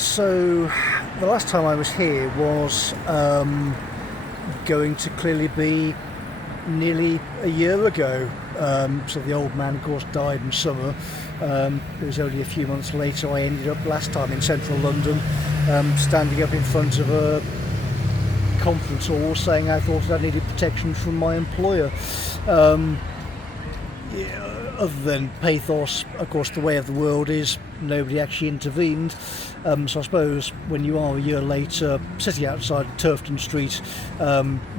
So, the last time I was here was going to clearly be nearly a year ago. So the old man, of course, died in summer. It was only a few months later I ended up last time in central London, standing up in front of a conference hall saying I thought I needed protection from my employer. Other than pathos, of course, the way of the world is nobody actually intervened. So I suppose when you are a year later sitting outside Turfton Street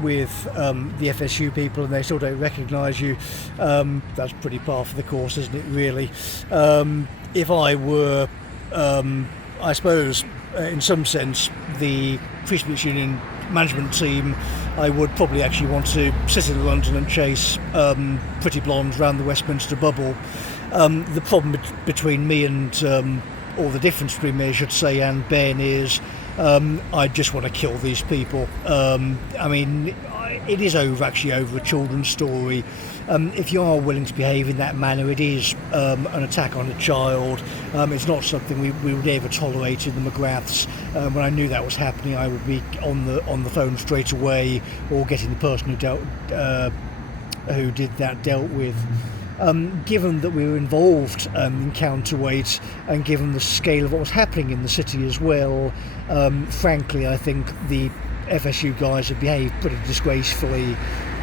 with the FSU people and they still don't recognise you, that's pretty par for the course, isn't it, really? If I were, I suppose, in some sense, the Free Speech Union management team, I would probably actually want to sit in London and chase pretty blondes around the Westminster bubble. The problem between me and or the difference between me, I should say, and Ben is I just want to kill these people. I mean, it is over a children's story. If you are willing to behave in that manner, it is an attack on a child. It's not something we would ever tolerate in the McGraths. When I knew that was happening, I would be on the phone straight away, or getting the person who did that dealt with. Given that we were involved in Counterweight, and given the scale of what was happening in the city as well, frankly, I think the FSU guys have behaved pretty disgracefully.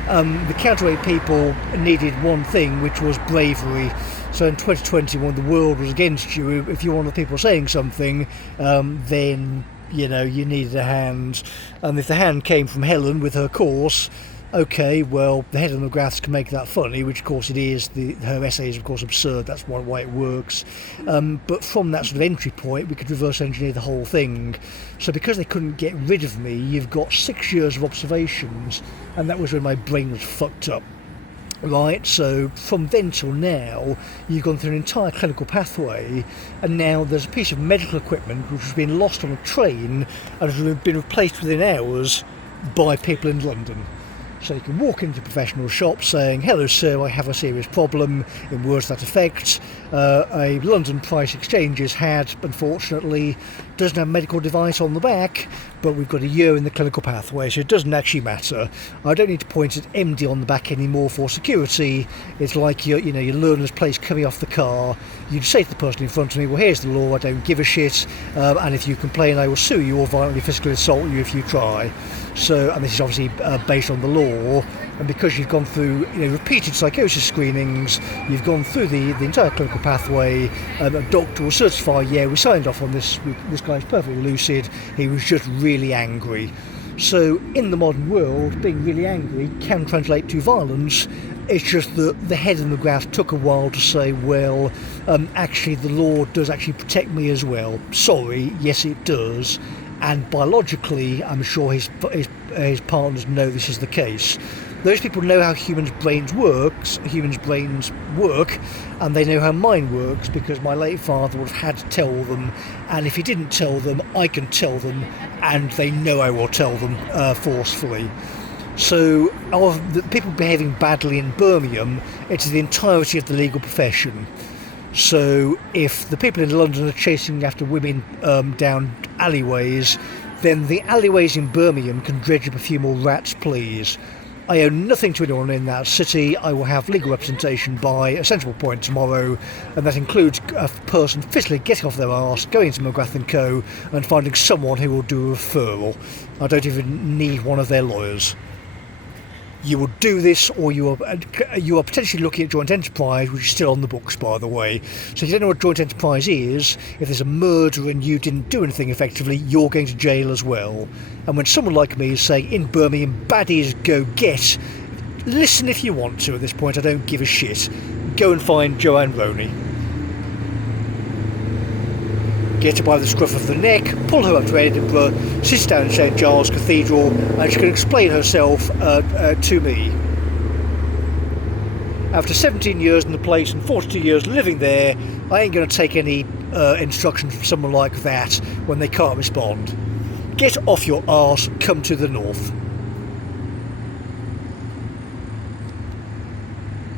The Counterweight people needed one thing, which was bravery. So in 2020, when the world was against you, if you're one of the people saying something, then you needed a hand. And if the hand came from Helen with her course, okay, well, the head of the McGraths can make that funny, which of course it is. Her essay is of course absurd, that's why it works. But from that sort of entry point, we could reverse engineer the whole thing. So because they couldn't get rid of me, you've got 6 years of observations, and that was when my brain was fucked up. Right, so from then till now, you've gone through an entire clinical pathway, and now there's a piece of medical equipment which has been lost on a train and has been replaced within hours by people in London. So you can walk into a professional shop saying, "Hello sir, I have a serious problem," in words to that effect. A London Price Exchange has had, unfortunately, doesn't have a medical device on the back, but we've got a year in the clinical pathway, so it doesn't actually matter. I don't need to point at MD on the back anymore for security. It's like your learner's place coming off the car. You'd say to the person in front of me, "Well, here's the law, I don't give a shit, and if you complain I will sue you or violently physically assault you if you try." So, and this is obviously based on the law, and because you've gone through repeated psychosis screenings, you've gone through the entire clinical pathway, a doctor will certify, yeah, we signed off on this guy's perfectly lucid, he was just really angry. So in the modern world, being really angry can translate to violence. It's just that the head of McGrath took a while to say, well, actually the law does actually protect me as well. Sorry, yes it does. And biologically, I'm sure his partners know this is the case. Those people know how humans' brains work, and they know how mine works, because my late father would have had to tell them, and if he didn't tell them, I can tell them, and they know I will tell them forcefully. So, of the people behaving badly in Birmingham, it's the entirety of the legal profession. So if the people in London are chasing after women down alleyways, then the alleyways in Birmingham can dredge up a few more rats, please. I owe nothing to anyone in that city. I will have legal representation by a sensible point tomorrow, and that includes a person physically getting off their arse, going to McGrath & Co. and finding someone who will do a referral. I don't even need one of their lawyers. You will do this, or you are potentially looking at joint enterprise, which is still on the books, by the way. So if you don't know what joint enterprise is, if there's a murder and you didn't do anything effectively, you're going to jail as well. And when someone like me is saying, in Birmingham, baddies go get, listen if you want to at this point, I don't give a shit. Go and find Joanne Roney. Get her by the scruff of the neck, pull her up to Edinburgh, sit down in St Giles Cathedral, and she can explain herself to me. After 17 years in the place and 42 years living there, I ain't going to take any instructions from someone like that when they can't respond. Get off your arse, come to the north.